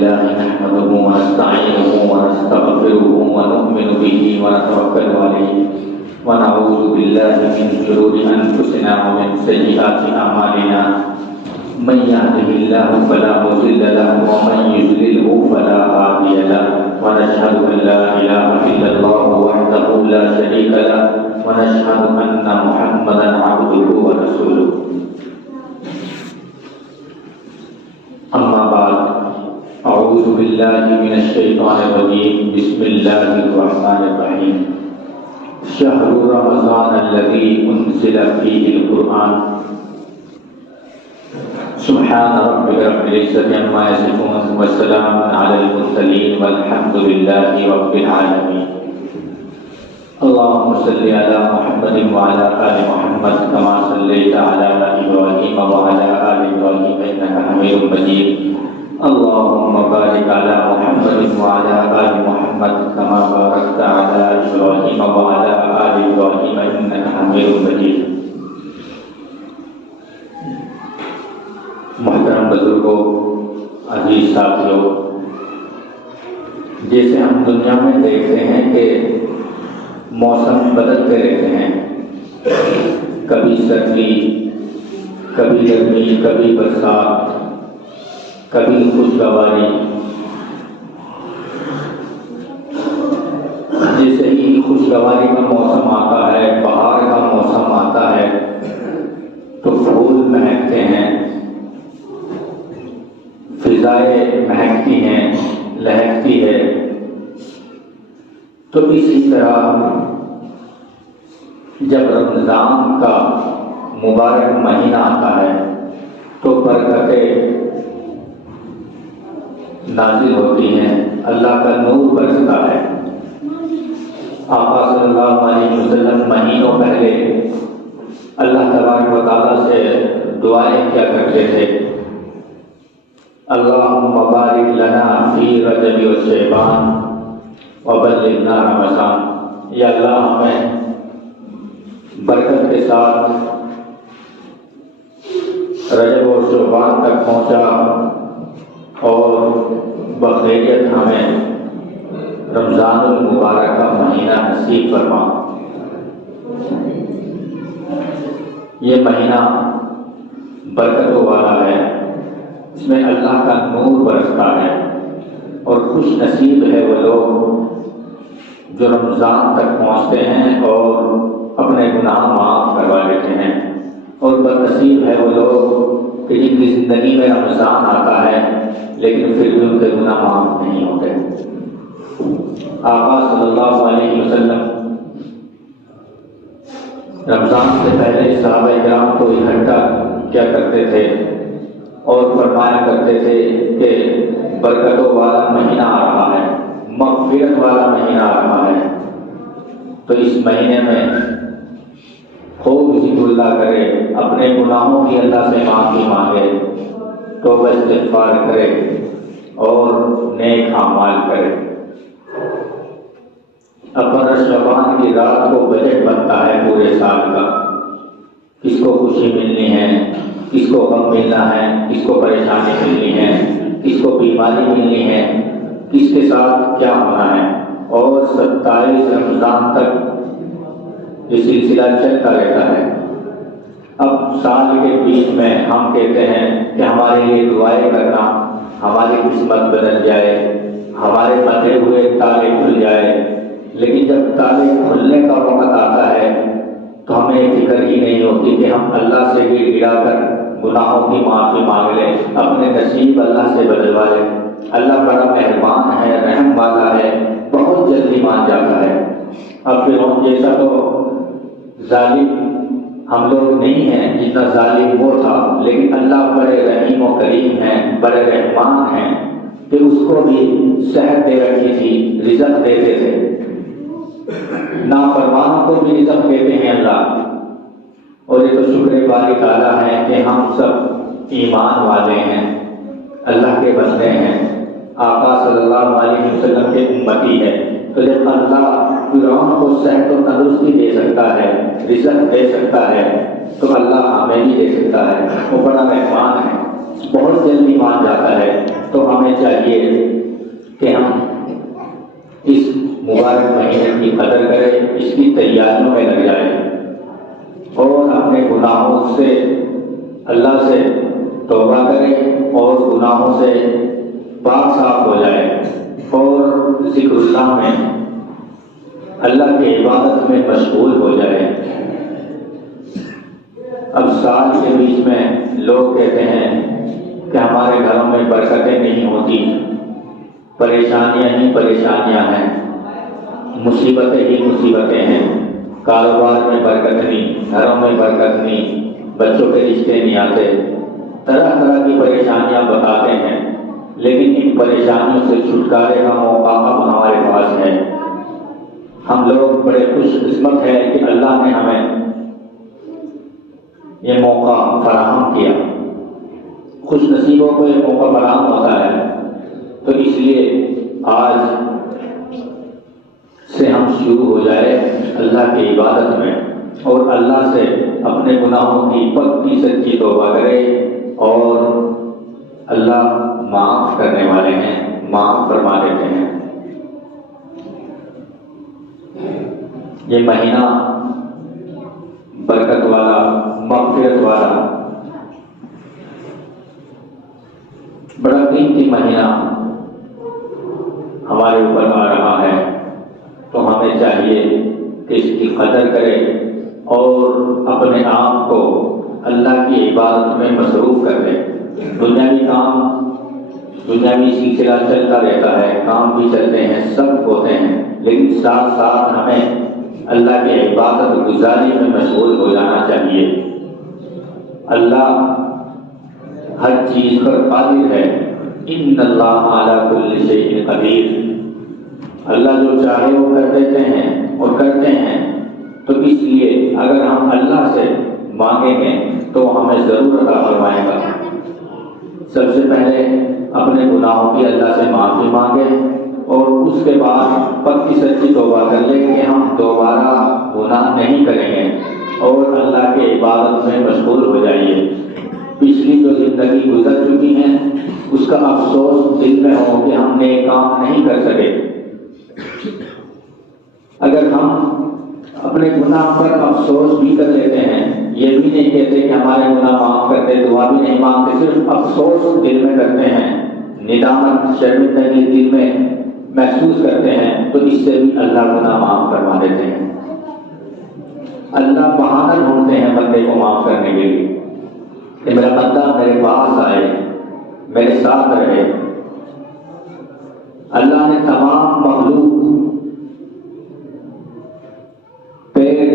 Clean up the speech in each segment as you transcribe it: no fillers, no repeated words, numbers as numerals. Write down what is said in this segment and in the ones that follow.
لله نحمده ونستعينه ونستغفره ونؤمن به ونتوكل عليه ونعوذ بالله من شرور أنفسنا ومن سيئات أعمالنا من يهده الله فلا مضل له ومن يضلله فلا هادي له ونشهد أن لا إله إلا الله وحده لا شريك له ونشهد أن محمدا عبده ورسوله أما بعد أعوذ بالله من الشيطان الرجيم بسم الله الرحمن الرحيم شهر رمضان الذي أنزل فيه القرآن سبحان ربك رب العزة عما يصفون وسلام على المرسلين والحمد لله رب العالمين اللهم صل على محمد وعلى آل محمد كما صليت على إبراهيم وعلى آل إبراهيم إنك حميد مجيد اللهم بارك على محمد وعلى آل محمد كما باركت على إبراهيم وعلى آل إبراهيم إنك حميد مجيد محترم بزرگوں، عزیز ساتھیوں، جیسے ہم دنیا میں دیکھتے ہیں کہ موسم بدلتے رہتے ہیں، کبھی سردی، کبھی گرمی، کبھی برسات، کبھی خوشگواری۔ جیسے ہی خوشگواری کا موسم آتا ہے، بہار کا موسم آتا ہے تو پھول مہکتے ہیں، فضائیں مہکتی ہیں، لہکتی ہے۔ تو اسی طرح جب رمضان کا مبارک مہینہ آتا ہے تو برکتیں نازل ہوتی ہیں، اللہ کا نور برستا ہے۔ آقا صلی اللہ علیہ وسلم مہینوں پہلے اللہ تبارک و تعالیٰ سے دعائیں کیا کرتے تھے، اللہم بارک لنا فی رجب و شعبان وبلغنا رمضان۔ یا اللہ ہمیں برکت کے ساتھ رجب و شعبان تک پہنچا اور بخیریت ہمیں رمضان المبارک کا مہینہ نصیب فرما۔ یہ مہینہ برکتوں والا ہے، اس میں اللہ کا نور برستا ہے، اور خوش نصیب ہے وہ لوگ جو رمضان تک پہنچتے ہیں اور اپنے گناہ معاف کروا لیتے ہیں، اور بدنصیب ہے وہ لوگ کہ جن کی زندگی میں رمضان آتا ہے لیکن پھر بھی ان کے گناہ معاف نہیں ہوتے۔ آقا صلی اللہ علیہ وسلم رمضان سے پہلے صحابہ کرام کو اکٹھا کیا کرتے تھے اور فرمایا کرتے تھے کہ برکتوں والا مہینہ آ رہا ہے، مغفرت والا مہینہ آ رہا ہے، تو اس مہینے میں خوب ذکر اللہ کرے، اپنے گناہوں کی اللہ سے معافی مانگے، توبہ استغفار کرے اور نیک اعمال کرے۔ اپنا شعبان کی رات کو بجٹ بنتا ہے پورے سال کا، کس کو خوشی ملنی ہے، کس کو غم ملنا ہے، کس کو پریشانی ملنی ہے، کس کو بیماری ملنی ہے، کس کے ساتھ کیا ہونا ہے، اور 27 رمضان تک یہ سلسلہ چلتا رہتا ہے۔ اب سال کے بیچ میں ہم کہتے ہیں کہ ہمارے لیے دعائیں کرنا، ہماری قسمت بدل جائے، ہمارے بندھے ہوئے تالے کھل جائے، لیکن جب تالے کھلنے کا وقت آتا ہے تو ہمیں فکر ہی نہیں ہوتی کہ ہم اللہ سے گڑ گڑا کر گناہوں کی معافی مانگ لیں، اپنے نصیب اللہ سے بدلوا لیں۔ اللہ بڑا مہربان ہے، رحم والا ہے، بہت جلدی مان جاتا ہے۔ اب فرعون جیسا تو ظالم ہم لوگ نہیں ہیں جتنا ظالم وہ تھا، لیکن اللہ بڑے رحیم و کریم ہیں، بڑے رحمان ہیں کہ اس کو بھی صحت دے رکھی تھی، رزق دیتے تھے۔ نافرمانوں کو بھی رزق دیتے ہیں اللہ، اور یہ تو شکر باری تعالیٰ ہے کہ ہم سب ایمان والے ہیں، اللہ کے بندے ہیں، آقا صلی اللہ علیہ وسلم کے امتی ہے۔ تو جب اللہ فرعون کو صحت و تندرستی دے سکتا ہے، رزق دے سکتا ہے، تو اللہ ہمیں بھی دے سکتا ہے۔ وہ بڑا مہربان ہے، بہت جلدی مان جاتا ہے۔ تو ہمیں چاہیے کہ ہم اس مبارک مہینے کی قدر کریں، اس کی تیاریوں میں لگ جائیں اور اپنے گناہوں سے اللہ سے توبہ کریں اور گناہوں سے پاک صاف ہو جائے اور ذکر اللہ میں اللہ کی عبادت میں مشغول ہو جائے۔ اب سال کے بیچ میں لوگ کہتے ہیں کہ ہمارے گھروں میں برکتیں نہیں ہوتی، پریشانیاں ہی پریشانیاں ہیں، مصیبتیں ہی مصیبتیں ہیں، کاروبار میں برکت نہیں، گھروں میں برکت نہیں، بچوں کے رشتے نہیں آتے، طرح طرح کی پریشانیاں بتاتے ہیں۔ لیکن ان پریشانیوں سے چھٹکارے کا موقع اب ہمارے پاس ہے۔ ہم لوگ بڑے خوش قسمت ہیں کہ اللہ نے ہمیں یہ موقع فراہم کیا۔ خوش نصیبوں کو یہ موقع فراہم ہوتا ہے، تو اس لیے آج سے ہم شروع ہو جائے اللہ کی عبادت میں اور اللہ سے اپنے گناہوں کی پکی سچی توبہ کرے، اور اللہ معاف کرنے والے ہیں، معاف فرما دیتے ہیں۔ یہ مہینہ برکت والا، مغفرت والا، بڑا قیمتی مہینہ ہمارے اوپر آ رہا ہے، تو ہمیں چاہیے کہ اس کی قدر کرے اور اپنے آپ کو اللہ کی عبادت میں مصروف کر دے۔ دنیاوی کام، دنیاوی سلسلہ چلتا رہتا ہے، کام بھی چلتے ہیں، سب ہوتے ہیں، لیکن ساتھ ساتھ ہمیں اللہ کی عبادت گزاری میں مشغول ہو جانا چاہیے۔ اللہ ہر چیز پر قادر ہے، ان اللہ علی کل شیء قدیر۔ اللہ جو چاہے وہ کر دیتے ہیں اور کرتے ہیں، تو اس لیے اگر ہم اللہ سے مانگیں گے تو ہمیں ضرور عطا فرمائے گا۔ سب سے پہلے اپنے گناہوں کی اللہ سے معافی مانگے اور اس کے بعد پکی سچی توبہ کر لیں کہ ہم دوبارہ گناہ نہیں کریں گے اور اللہ کے عبادت میں مشغول ہو جائیے۔ پچھلی جو زندگی گزر چکی ہے اس کا افسوس دل میں ہو کہ ہم نے کام نہیں کر سکے۔ اگر ہم اپنے گناہ پر افسوس بھی کر لیتے ہیں، یہ بھی نہیں کہتے کہ ہمارے گناہ معاف کرتے، دعا بھی نہیں مانگتے، صرف افسوس دل میں کرتے ہیں، ندامت شرمندگی دل میں محسوس کرتے ہیں، تو اس سے بھی اللہ گناہ معاف کروا دیتے ہیں۔ اللہ بہانہ ڈھونڈتے ہیں بندے کو معاف کرنے کے لیے کہ میرا بندہ میرے پاس آئے، میرے ساتھ رہے۔ اللہ نے تمام مخلوق، پیڑ،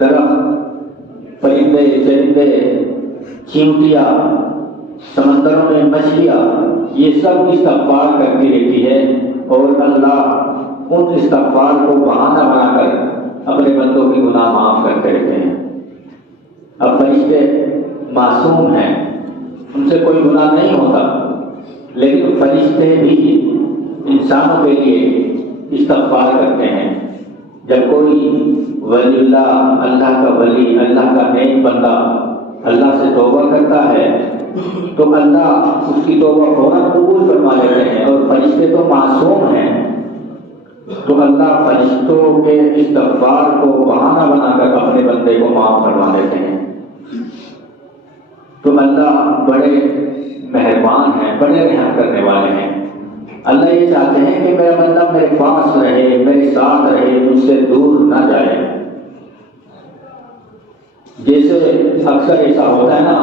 درخت، پرندے، چرندے، چیونٹیاں، سمندروں میں مچھلیاں، یہ سب استغفار کرتی رہتی ہے، اور اللہ ان استغفار کو بہانہ بنا کر اپنے بندوں کے گناہ معاف کرتے رہتے ہیں۔ اب فرشتے معصوم ہیں، ان سے کوئی گناہ نہیں ہوتا، لیکن فرشتے بھی انسانوں کے لیے استغفار کرتے ہیں۔ جب کوئی ولی اللہ کا ولی، اللہ کا نیک بندہ اللہ سے توبہ کرتا ہے تو اللہ اس کی توبہ فوراً قبول فرما لیتے ہیں، اور فرشتے تو معصوم ہیں، تو اللہ فرشتوں کے استغفار کو بہانہ بنا کر اپنے بندے کو معاف فرما دیتے ہیں۔ تو اللہ بڑے مہربان ہیں، بڑے رحم کرنے والے ہیں۔ اللہ یہ چاہتے ہیں کہ میرا بندہ میرے پاس رہے، میرے ساتھ رہے، مجھ سے دور نہ جائے۔ جیسے اکثر ایسا ہوتا ہے نا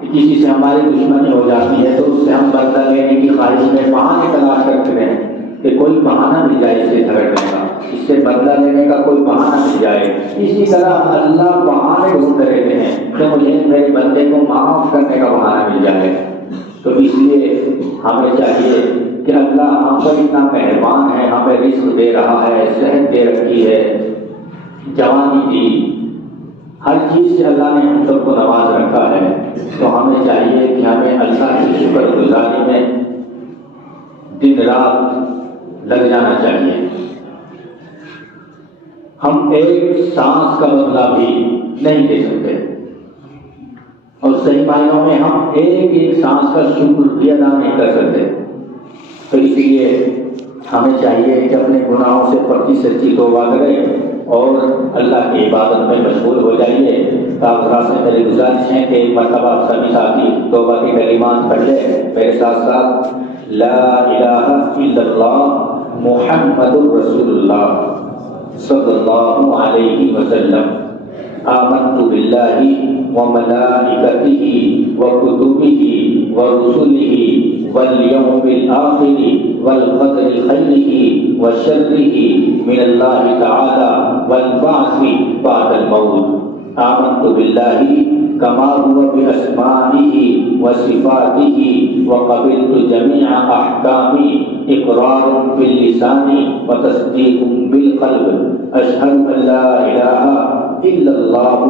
کہ کسی سے ہماری دشمنی ہو جاتی ہے تو اس سے ہم بدلہ لینے کی خواہش میں بہانے تلاش کرتے ہیں کہ کوئی بہانہ مل جائے اس سے جھگڑنے کا، اس سے بدلہ لینے کا کوئی بہانہ مل جائے۔ اسی طرح اللہ بہانے ڈھونڈتے رہتے ہیں کہ مجھے میرے بندے کو معاف کرنے کا بہانہ مل جائے۔ تو اس لیے ہمیں چاہیے کہ اللہ ہم پر اتنا مہربان ہے، ہمیں رزق دے رہا ہے، صحت دے رکھی ہے، جوانی دی، ہر چیز سے اللہ نے ہم سب کو نواز رکھا ہے، تو ہمیں چاہیے کہ ہمیں اللہ کی شکر گزاری میں دن رات لگ جانا چاہیے۔ ہم ایک سانس کا بدلہ بھی نہیں دے سکتے، اور صحیح معنوں میں ہم ایک سانس کا شکر بھی ادا نہیں کر سکتے۔ تو اس لیے ہمیں چاہیے کہ اپنے گناہوں سے پکی سچی توبہ کریں اور اللہ کی عبادت میں مشغول ہو جائیے۔ حضرات سے میری گزارش ہے کہ ایک مرتبہ سبھی ساتھی توبہ کے کلمات پڑھ لیں میرے ساتھ ساتھ۔ لا الہ الا اللہ محمد رسول اللہ صلی اللہ علیہ وسلم۔ آمنت باللہ وملائکتہ وکتبہ ورسلہ والیوم الآخر والقدر خیرہ وشرہ من اللہ تعالی والبعث بعد الموت۔ آمنت باللہ کما هو باسمائہ وصفاتہ وقبلت جمیع احکامہ اقرار باللسان وتصدیق بالقلب۔ اشہد ان لا الہ الا اللہ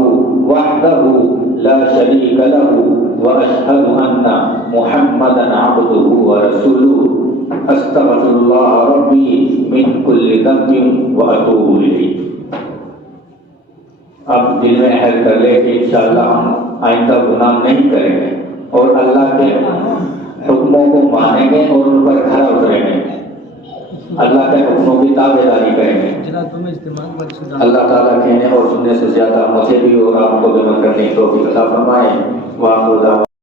وحدہ لا شریک لہ واشہد ان محمدا عبدہ ورسولہ۔ استغفر اللہ ربی من کل ذنب واتوب الیہ۔ اب دل میں عہد کر لے کہ انشاءاللہ ہم آئندہ گناہ نہیں کریں گے اور اللہ کے حکموں کو مانیں گے اور ان پر کھرا اتریں گے، اللہ کے حکموں کی تابع داری کریں گے۔ اللہ تعالیٰ کہنے اور سننے سے زیادہ مجھے بھی اور آپ کو بھی عمل کرنے کی توفیق عطا فرمائے۔ وآخر دعوانا